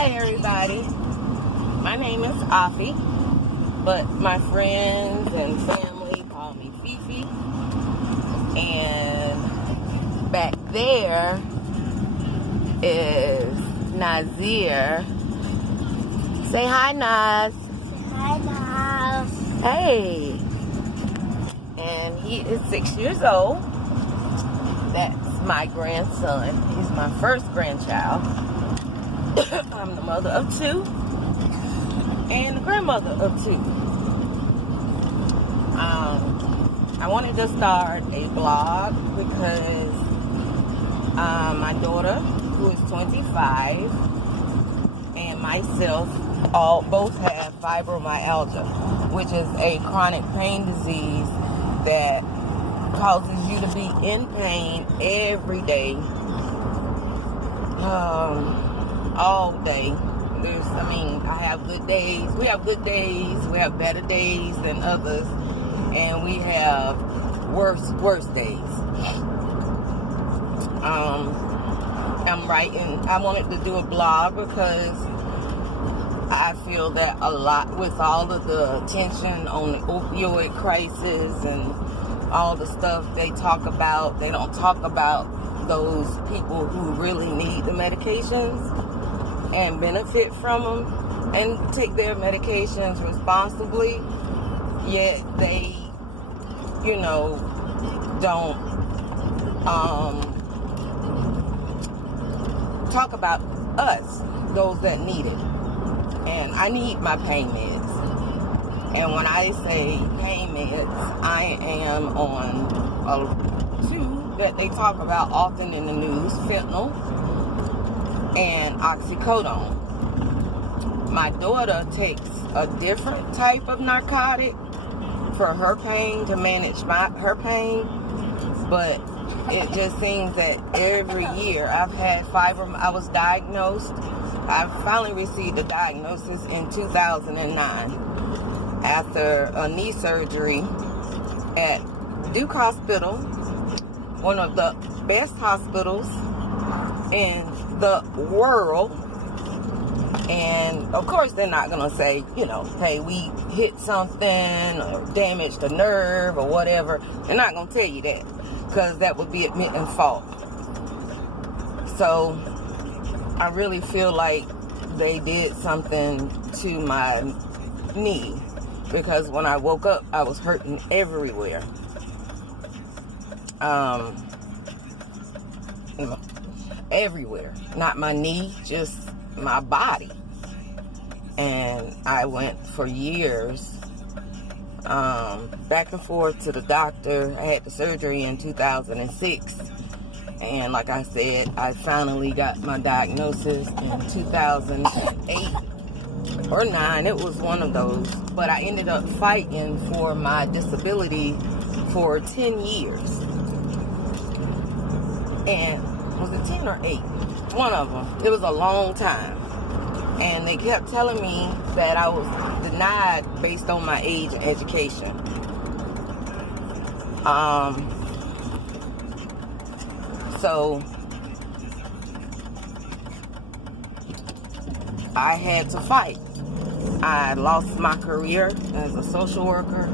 Hi everybody, my name is Afi, but my friends and family call me Fifi, and back there is Nazir. Say hi, Naz. Hi, Naz. Hey. And he is 6 years old. That's my grandson. He's my first grandchild. I'm the mother of two and the grandmother of two. I wanted to start a blog because my daughter, who is 25, and myself both have fibromyalgia, which is a chronic pain disease that causes you to be in pain every day, all day. I have good days. We have good days. We have better days than others, and we have worse days. I'm writing. I wanted to do a blog because I feel that a lot with all of the attention on the opioid crisis and all the stuff they talk about, they don't talk about those people who really need the medications and benefit from them and take their medications responsibly, yet they, don't talk about us, those that need it. And I need my pain meds. And when I say pain meds, I am on two that they talk about often in the news: fentanyl and oxycodone. My daughter takes a different type of narcotic for her pain, to manage her pain, but it just seems that every year I've had I was diagnosed. I finally received a diagnosis in 2009 after a knee surgery at Duke Hospital, one of the best hospitals in the world. And of course they're not going to say, hey, we hit something or damaged a nerve or whatever. They're not going to tell you that, because that would be admitting fault. So I really feel like they did something to my knee, because when I woke up, I was hurting everywhere. Everywhere. Not my knee, just my body. And I went for years back and forth to the doctor. I had the surgery in 2006. And like I said, I finally got my diagnosis in 2008 or 9. It was one of those. But I ended up fighting for my disability for 10 years. And was it 10 or 8? One of them. It was a long time. And they kept telling me that I was denied based on my age and education. So I had to fight. I lost my career as a social worker.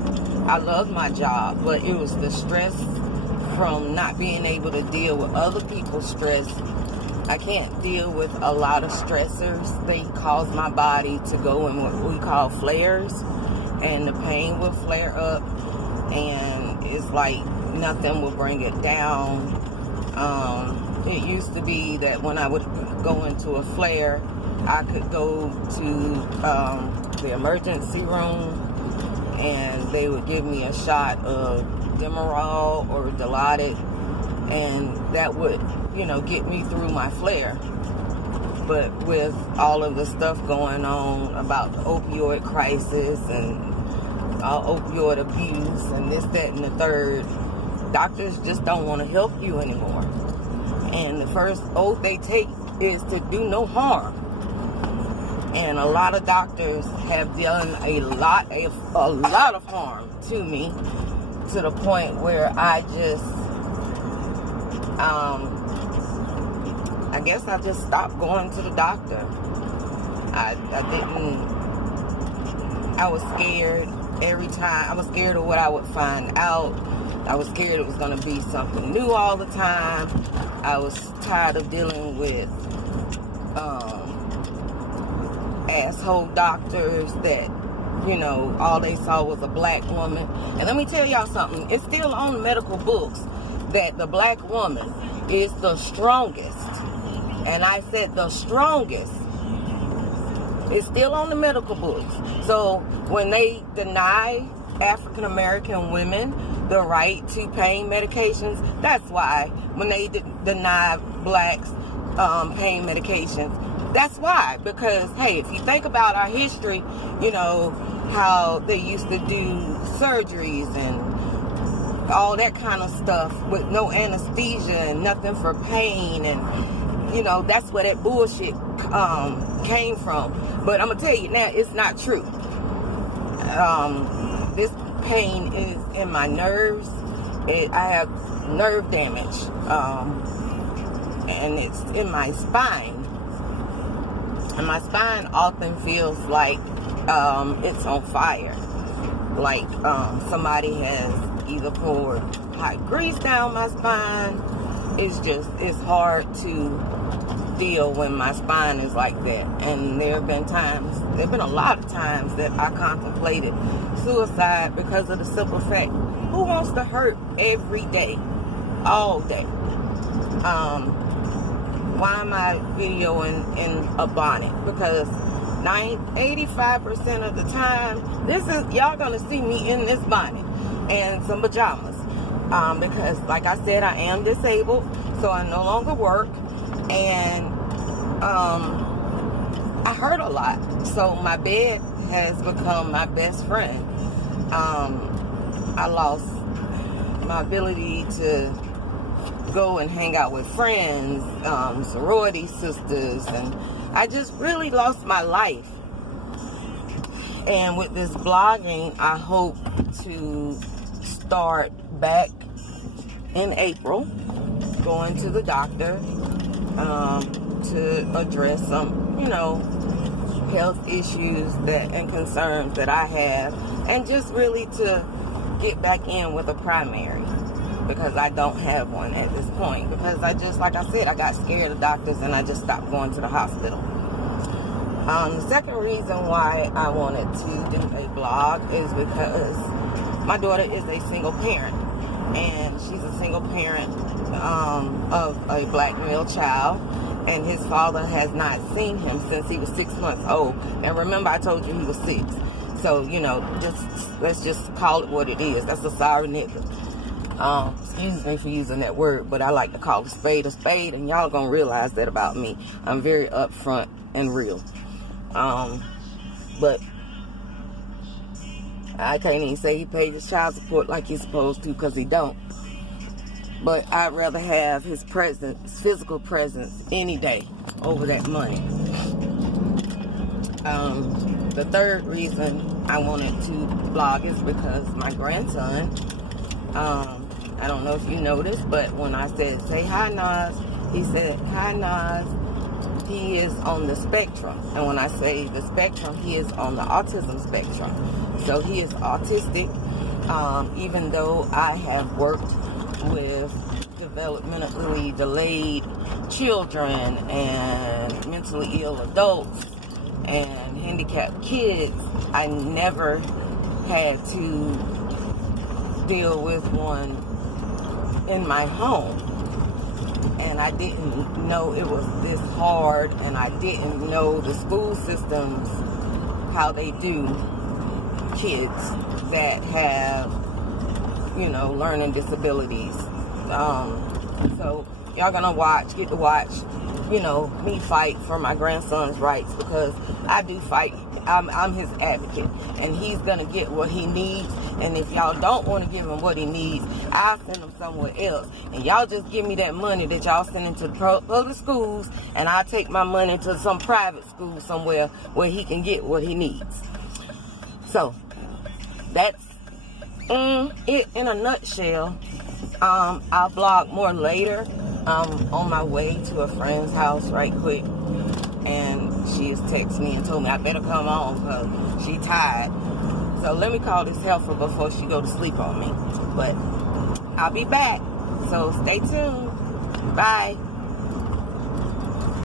I loved my job, but it was the stress from not being able to deal with other people's stress. I can't deal with a lot of stressors. They cause my body to go in what we call flares, and the pain will flare up, and it's like nothing will bring it down. It used to be that when I would go into a flare, I could go to the emergency room and they would give me a shot of Demerol or Dilaudid, and that would, get me through my flare. But with all of the stuff going on about the opioid crisis and opioid abuse and this, that, and the third, doctors just don't want to help you anymore. And the first oath they take is to do no harm. And a lot of doctors have done a lot of harm to me, to the point where I just, I guess I just stopped going to the doctor. I was scared every time. I was scared of what I would find out. I was scared it was going to be something new all the time. I was tired of dealing with asshole doctors that, you know, all they saw was a black woman. And let me tell y'all something. It's still on the medical books that the black woman is the strongest. And I said the strongest. It's still on the medical books. So when they deny African American women the right to pain medications, that's why. When they deny blacks pain medications, that's why. Because, hey, if you think about our history, you know, how they used to do surgeries and all that kind of stuff with no anesthesia and nothing for pain, and, you know, that's where that bullshit came from. But I'm going to tell you now, it's not true. This pain is in my nerves. I have nerve damage. And it's in my spine. And my spine often feels like it's on fire. Like somebody has either poured hot grease down my spine. It's hard to deal when my spine is like that. And there have been a lot of times that I contemplated suicide because of the simple fact, who wants to hurt every day, all day? Why am I videoing in a bonnet? Because 85% of the time, y'all gonna see me in this bonnet and some pajamas. Because, like I said, I am disabled, so I no longer work, and I hurt a lot. So my bed has become my best friend. I lost my ability to go and hang out with friends, sorority sisters, and I just really lost my life. And with this blogging, I hope to start back in April, going to the doctor to address some, you know, health issues and concerns that I have, and just really to get back in with a primary, because I don't have one at this point, because like I said, I got scared of doctors and I just stopped going to the hospital. The second reason why I wanted to do a blog is because my daughter is a single parent, and she's a single parent of a black male child, and his father has not seen him since he was 6 months old. And remember, I told you he was 6. So, you know, let's just call it what it is. That's a sorry nigga. Excuse me for using that word, but I like to call a spade, and y'all gonna realize that about me. I'm very upfront and real. But I can't even say he paid his child support like he's supposed to, because he don't. But I'd rather have his presence, physical presence, any day over that money. The third reason I wanted to blog is because my grandson, I don't know if you noticed, but when I said, say hi, Naz, he said, hi, Naz. He is on the spectrum. And when I say the spectrum, he is on the autism spectrum. So he is autistic, even though I have worked with developmentally delayed children and mentally ill adults and handicapped kids. I never had to deal with one in my home, and I didn't know it was this hard, and I didn't know the school systems, how they do kids that have, you know, learning disabilities. So y'all gonna get to watch, you know, me fight for my grandson's rights, because I do fight. I'm his advocate, and he's gonna get what he needs. And if y'all don't want to give him what he needs, I'll send him somewhere else. And y'all just give me that money that y'all send into the public schools, and I'll take my money to some private school somewhere where he can get what he needs. So that's it in a nutshell. I'll blog more later. I'm on my way to a friend's house right quick, and she just texted me and told me I better come on because she tired. So let me call this helper before she go to sleep on me. But I'll be back. So stay tuned. Bye.